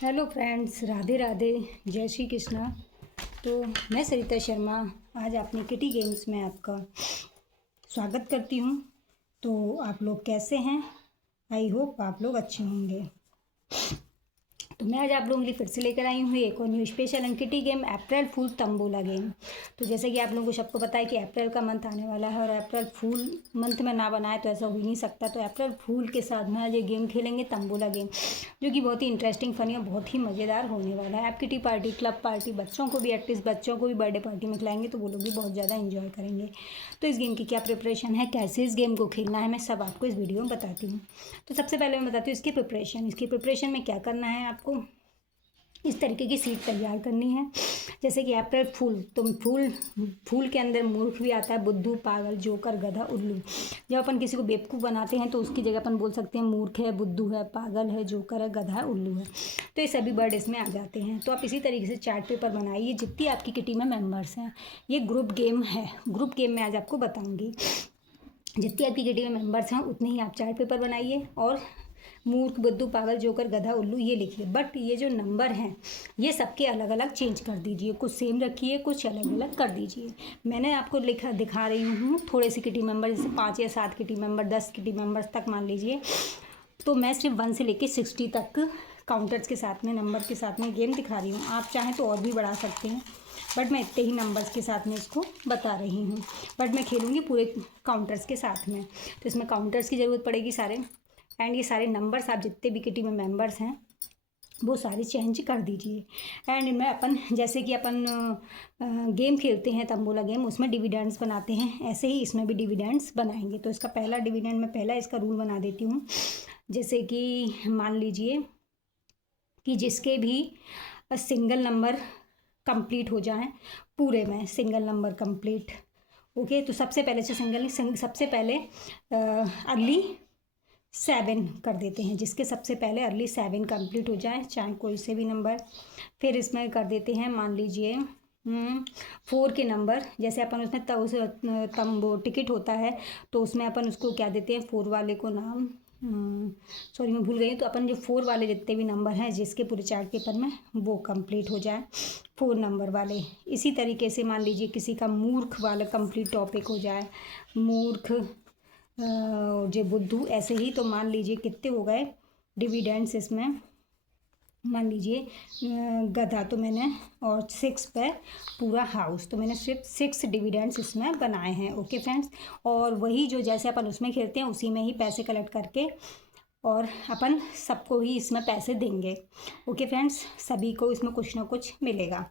Hello friends, Radhe Radhe, जय श्री कृष्णा। तो मैं सरिता शर्मा आज अपनी किटी गेम्स में आपका स्वागत करती हूँ। तो आप लोग कैसे हैं? आई होप आप लोग अच्छे होंगे। तो मैं आज आप लोगों के लिए फिर से लेकर आई हूँ एक और new special and kitty game, April Fool tambola game. तो जैसे कि आप लोगों को सबको पता है कि अप्रैल का मंथ आने वाला है और अप्रैल फूल मंथ में ना बनाए तो ऐसा हो ही नहीं सकता। तो अप्रैल फूल के साथ में आज ये गेम खेलेंगे, तंबोला गेम, जो कि बहुत ही इंटरेस्टिंग, फनी और बहुत ही मज़ेदार होने वाला है। आप किटी पार्टी, क्लब पार्टी, बच्चों को भी, एटलीस्ट बच्चों को भी बर्थडे पार्टी में खिलाएंगे तो वो लोग भी बहुत ज़्यादा इंजॉय करेंगे। तो इस गेम की क्या प्रिपरेशन है, कैसे इस गेम को खेलना है, मैं सब आपको इस वीडियो में बताती हूँ। तो सबसे पहले मैं बताती हूँ इसकी प्रिपरेशन में क्या करना है। आपको इस तरीके की सीट तैयार करनी है। जैसे कि अप्रैल फूल, तो फूल के अंदर मूर्ख भी आता है, बुद्धू, पागल, जोकर, गधा, उल्लू। जब अपन किसी को बेवकूफ़ बनाते हैं तो उसकी जगह अपन बोल सकते हैं मूर्ख है, बुद्धू है, पागल है, जोकर है, गधा है, उल्लू है। तो ये सभी वर्ड इसमें आ जाते हैं। तो आप इसी तरीके से चार्ट पेपर बनाइए जितनी आपकी किटी में मेंबर्स हैं। ये ग्रुप गेम है। ग्रुप गेम में आज आपको बताऊंगी। जितनी आपकी किटी में मेंबर्स हैं उतने ही आप चार्ट पेपर बनाइए और मूर्ख, बुद्धू, पागल, जोकर, गधा, उल्लू ये लिखिए। बट ये जो नंबर हैं ये सबके अलग अलग चेंज कर दीजिए, कुछ सेम रखिए, कुछ अलग अलग कर दीजिए। मैंने आपको लिखा दिखा रही हूँ थोड़े से किटी मेंबर, जैसे 5 या 7 किटी मेंबर, 10 किटी मेंबर्स तक मान लीजिए। तो मैं सिर्फ 1 से लेकर 60 तक काउंटर्स के साथ में, नंबर के साथ में गेम दिखा रही हूँ। आप चाहें तो और भी बढ़ा सकते हैं, बट मैं इतने ही नंबर्स के साथ में इसको बता रही हूँ। बट मैं खेलूँगी पूरे काउंटर्स के साथ में, तो इसमें काउंटर्स की ज़रूरत पड़ेगी सारे। एंड ये सारे नंबर्स आप जितने भी किटी में मेंबर्स हैं वो सारे चेंज कर दीजिए। एंड इनमें अपन, जैसे कि अपन गेम खेलते हैं तंबोला गेम, उसमें डिविडेंड्स बनाते हैं, ऐसे ही इसमें भी डिविडेंड्स बनाएंगे। तो इसका पहला डिविडेंड, मैं पहला इसका रूल बना देती हूँ। जैसे कि मान लीजिए कि जिसके भी सिंगल नंबर कंप्लीट हो जाएं पूरे में, सिंगल नंबर कंप्लीट, ओके। तो सबसे पहले से सिंगल नहीं, सबसे पहले अर्ली 7 कर देते हैं। जिसके सबसे पहले अर्ली 7 कंप्लीट हो जाए, चाहे कोई से भी नंबर। फिर इसमें कर देते हैं, मान लीजिए 4 के नंबर। जैसे अपन उसमें तम्बो टिकट होता है तो उसमें अपन उसको क्या देते हैं, 4 वाले को नाम, सॉरी मैं भूल गई। तो अपन जो 4 वाले जितने भी नंबर हैं जिसके पूरे चार्ट पेपर में वो कंप्लीट हो जाए, 4 नंबर वाले। इसी तरीके से मान लीजिए किसी का मूर्ख वाला कंप्लीट टॉपिक हो जाए, मूर्ख, जो बुद्धू, ऐसे ही। तो मान लीजिए कितने हो गए डिविडेंड्स इसमें, मान लीजिए गधा तो मैंने, और 6 पे पूरा हाउस, तो मैंने सिर्फ 6 डिविडेंड्स इसमें बनाए हैं, ओके फ्रेंड्स। और वही जो जैसे अपन उसमें खेलते हैं उसी में ही पैसे कलेक्ट करके और अपन सबको ही इसमें पैसे देंगे, ओके फ्रेंड्स। सभी को इसमें कुछ ना कुछ मिलेगा।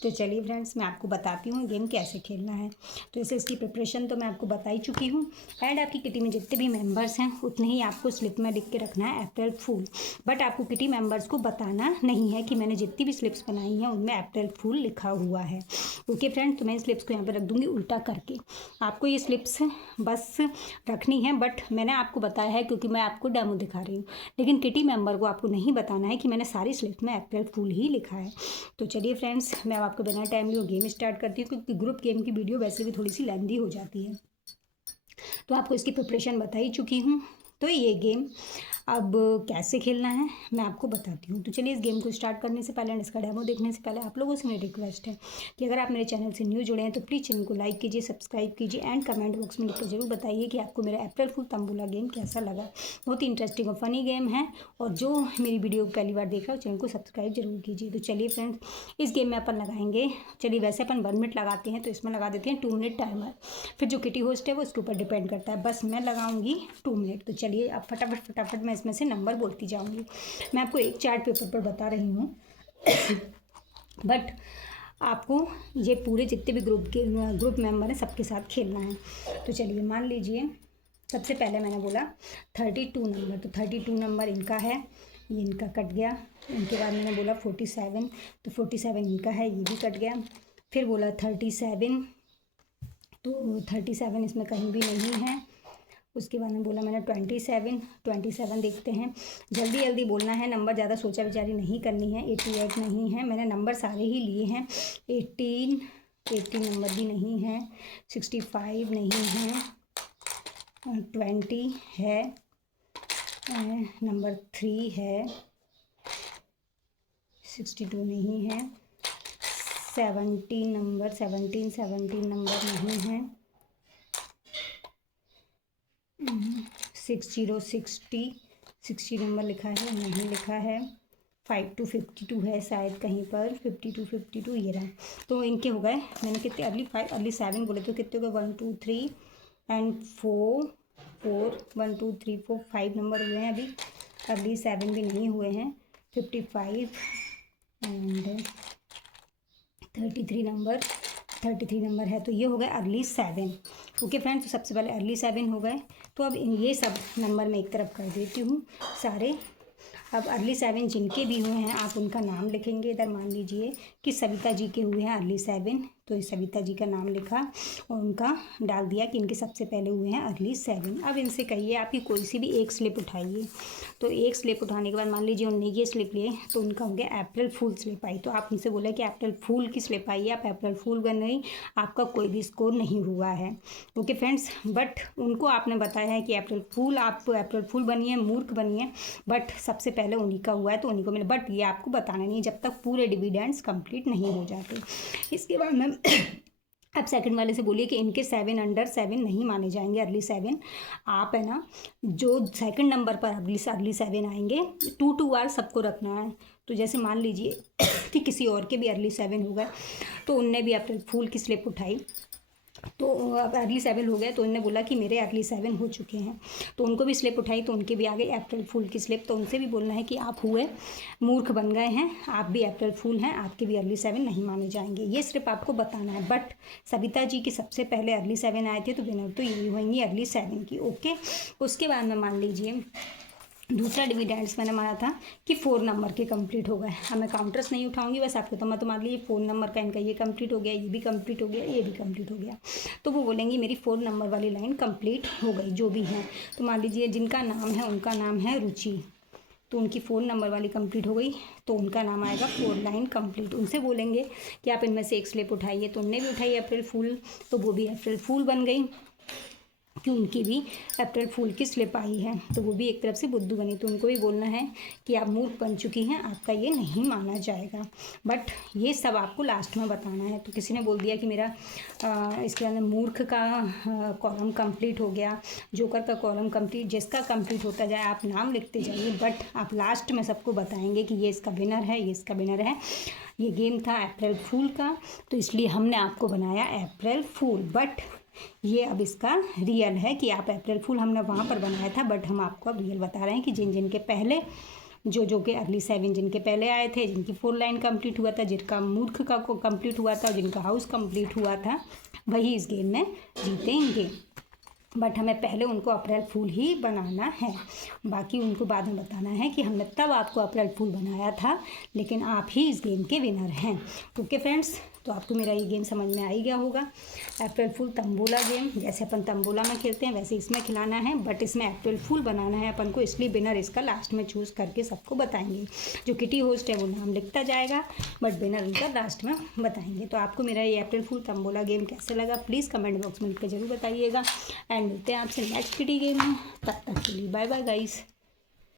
तो चलिए फ्रेंड्स, मैं आपको बताती हूँ गेम कैसे खेलना है। तो इसे इसकी प्रिपरेशन तो मैं आपको बता ही चुकी हूँ। एंड आपकी किटी में जितने भी मेंबर्स हैं उतने ही आपको स्लिप में लिख के रखना है अप्रैल फूल। बट आपको किटी मेंबर्स को बताना नहीं है कि मैंने जितनी भी स्लिप्स बनाई हैं उनमें अप्रैल फूल लिखा हुआ है, ओके फ्रेंड। तो मैं स्लिप्स को यहाँ पर रख दूँगी उल्टा करके। आपको ये स्लिप्स बस रखनी है, बट मैंने आपको बताया है क्योंकि मैं आपको डेमो दिखा रही हूँ। लेकिन किटी मेंबर को आपको नहीं बताना है कि मैंने सारी स्लिप्स में अप्रैल फूल ही लिखा है। तो चलिए फ्रेंड्स, मैं आपको बिना टाइम लिए गेम स्टार्ट करती हूँ, क्योंकि ग्रुप गेम की वीडियो वैसे भी थोड़ी सी लेंदी हो जाती है। तो आपको इसकी प्रिपरेशन बता ही चुकी हूँ। तो ये गेम अब कैसे खेलना है मैं आपको बताती हूँ। तो चलिए, इस गेम को स्टार्ट करने से पहले, इसका डेमो देखने से पहले आप लोगों से मेरी रिक्वेस्ट है कि अगर आप मेरे चैनल से न्यू जुड़े हैं तो प्लीज़ चैनल को लाइक कीजिए, सब्सक्राइब कीजिए एंड कमेंट बॉक्स में लिखकर जरूर बताइए कि आपको मेरा अप्रैल फूल तंबोला गेम कैसा लगा। बहुत ही इंटरेस्टिंग और फनी गेम है, और जो मेरी वीडियो पहली बार देख रहा है चैनल को सब्सक्राइब जरूर कीजिए। तो चलिए फ्रेंड्स, इस गेम में अपन लगाएंगे, चलिए वैसे अपन 1 मिनट लगाते हैं तो इसमें लगा देते हैं 2 मिनट टाइमर। फिर जो किटी होस्ट है वो इसके ऊपर डिपेंड करता है, बस मैं लगाऊंगी 2 मिनट। तो चलिए अब फटाफट मैं इसमें से नंबर बोलती जाऊंगी। मैं आपको एक चार्ट पेपर पर बता रही हूँ बट आपको ये पूरे जितने भी ग्रुप मेंबर हैं सबके साथ खेलना है। तो चलिए, मान लीजिए सबसे पहले मैंने बोला 32 नंबर, तो 32 नंबर इनका है, ये इनका कट गया। इनके बाद मैंने बोला 47, तो 47 इनका है, ये भी कट गया। फिर बोला 37, तो 37 इसमें कहीं भी नहीं है। उसके बाद में बोला मैंने 27 देखते हैं, जल्दी जल्दी बोलना है, नंबर ज़्यादा सोचा विचारी नहीं करनी है। 88 नहीं है, मैंने नंबर सारे ही लिए हैं। 18 नंबर भी नहीं है। 65 नहीं है। 20 है, नंबर 3 है, 62 नहीं है, 17 नंबर 17 नंबर नहीं है, 60 नंबर लिखा है, नहीं लिखा है, 5 to 52 है शायद कहीं पर, 52 ये रहा। तो इनके हो गए, मैंने कितने अर्ली 7 बोले तो कितने हो गए, 1 2 3 एंड 4 1 2 3 4 5 नंबर हुए हैं अभी, अर्ली 7 भी नहीं हुए हैं, 55 एंड 33 नंबर है। तो ये हो गए अर्ली 7। ओके फ्रेंड्स, तो सबसे पहले अर्ली 7 हो गए। तो अब ये सब नंबर मैं एक तरफ कर देती हूँ सारे। अब अर्ली 7 जिनके भी हुए हैं आप उनका नाम लिखेंगे। इधर मान लीजिए कि सविता जी के हुए हैं अर्ली 7, तो इस सविता जी का नाम लिखा और उनका डाल दिया कि इनके सबसे पहले हुए हैं अर्ली 7। अब इनसे कहिए आपकी कोई सी भी एक स्लिप उठाइए। तो एक स्लिप उठाने के बाद मान लीजिए उन्होंने ये स्लिप लिए, तो उनका हो गया अप्रैल फूल स्लिप आई। तो आप उनसे बोला कि अप्रैल फूल की स्लिप आई है, आप अप्रैल फूल बन गई, आपका कोई भी स्कोर नहीं हुआ है। ओके फ्रेंड्स, बट उनको आपने बताया है कि अप्रैल फूल, आप अप्रैल फूल बनिए, मूर्ख बनिए, बट सबसे पहले उन्हीं का हुआ है तो उन्हीं को मिले। बट ये आपको बताना नहीं है जब तक पूरे डिविडेंड्स कंप्लीट नहीं हो जाते। इसके बाद में अब सेकंड वाले से बोलिए कि इनके 7 अंडर 7 नहीं माने जाएंगे अर्ली 7। आप है ना, जो सेकंड नंबर पर अर्ली 7 आएंगे 2 बार सबको रखना है। तो जैसे मान लीजिए कि किसी और के भी अर्ली 7 हो गए, तो उनने भी अप्रैल फूल की स्लिप उठाई, तो अब अर्ली 7 हो गए, तो उन्होंने बोला कि मेरे अर्ली 7 हो चुके हैं, तो उनको भी स्लिप उठाई, तो उनके भी आ गई अप्रैल फूल की स्लिप। तो उनसे भी बोलना है कि आप हुए मूर्ख बन गए हैं, आप भी अप्रैल फूल हैं, आपके भी अर्ली 7 नहीं माने जाएंगे। ये सिर्फ आपको बताना है। बट सविता जी के सबसे पहले अर्ली 7 आए थे, तो विनर तो यही होंगी अर्ली 7 की। ओके, उसके बाद में मान लीजिए दूसरा डिविडेंड्स मैंने माना था कि 4 नंबर के कंप्लीट हो गए। अब मैं काउंटर्स नहीं उठाऊंगी, बस आपको तो मत मान लीजिए 4 नंबर का इनका ये कंप्लीट हो गया, ये भी कंप्लीट हो गया, ये भी कंप्लीट हो गया। तो वो बोलेंगी मेरी 4 नंबर वाली लाइन कंप्लीट हो गई, जो भी हैं। तो मान लीजिए जिनका नाम है उनका नाम है रुचि, तो उनकी 4 नंबर वाली कंप्लीट हो गई, तो उनका नाम आएगा 4 लाइन कंप्लीट। उनसे बोलेंगे कि आप इनमें से एक स्लिप उठाइए, तो उनने भी उठाई अप्रैल फूल, तो वो भी अप्रैल फूल बन गई कि उनकी भी अप्रैल फूल की स्लिप आई है, तो वो भी एक तरफ से बुद्धू बनी। तो उनको भी बोलना है कि आप मूर्ख बन चुकी हैं, आपका ये नहीं माना जाएगा। बट ये सब आपको लास्ट में बताना है। तो किसी ने बोल दिया कि मेरा इसके अंदर मूर्ख का कॉलम कंप्लीट हो गया, जोकर का कॉलम कंप्लीट, जिसका कंप्लीट होता जाए आप नाम लिखते जाइए, बट आप लास्ट में सबको बताएंगे कि ये इसका विनर है, ये इसका विनर है। ये गेम था अप्रैल फूल का, तो इसलिए हमने आपको बनाया अप्रैल फूल। बट ये अब इसका रियल है कि आप अप्रैल फूल हमने वहाँ पर बनाया था, बट हम आपको अब रियल बता रहे हैं कि जिन के पहले जो के अर्ली 7 जिनके पहले आए थे, जिनकी 4 लाइन कंप्लीट हुआ था, जिनका मूर्ख का को कंप्लीट हुआ था, जिनका हाउस कंप्लीट हुआ था, वही इस गेम में जीतेंगे। बट हमें पहले उनको अप्रैल फूल ही बनाना है, बाकी उनको बाद में बताना है कि हमने तब आपको अप्रैल फूल बनाया था, लेकिन आप ही इस गेम के विनर हैं। ओके फ्रेंड्स, तो आपको मेरा ये गेम समझ में आ ही गया होगा। अप्रैल फूल तंबोला गेम, जैसे अपन तंबोला में खेलते हैं वैसे इसमें खिलाना है, बट इसमें अप्रैल फूल बनाना है अपन को, इसलिए विनर इसका लास्ट में चूज़ करके सबको बताएंगे। जो किटी होस्ट है वो नाम लिखता जाएगा, बट विनर उनका लास्ट में बताएंगे। तो आपको मेरा ये अप्रैल फूल तंबोला गेम कैसे लगा प्लीज़ कमेंट बॉक्स में लिख कर जरूर बताइएगा। एंड मिलते हैं आपसे नेक्स्ट किटी गेम में, तब तक के लिए बाय बाय गाइस।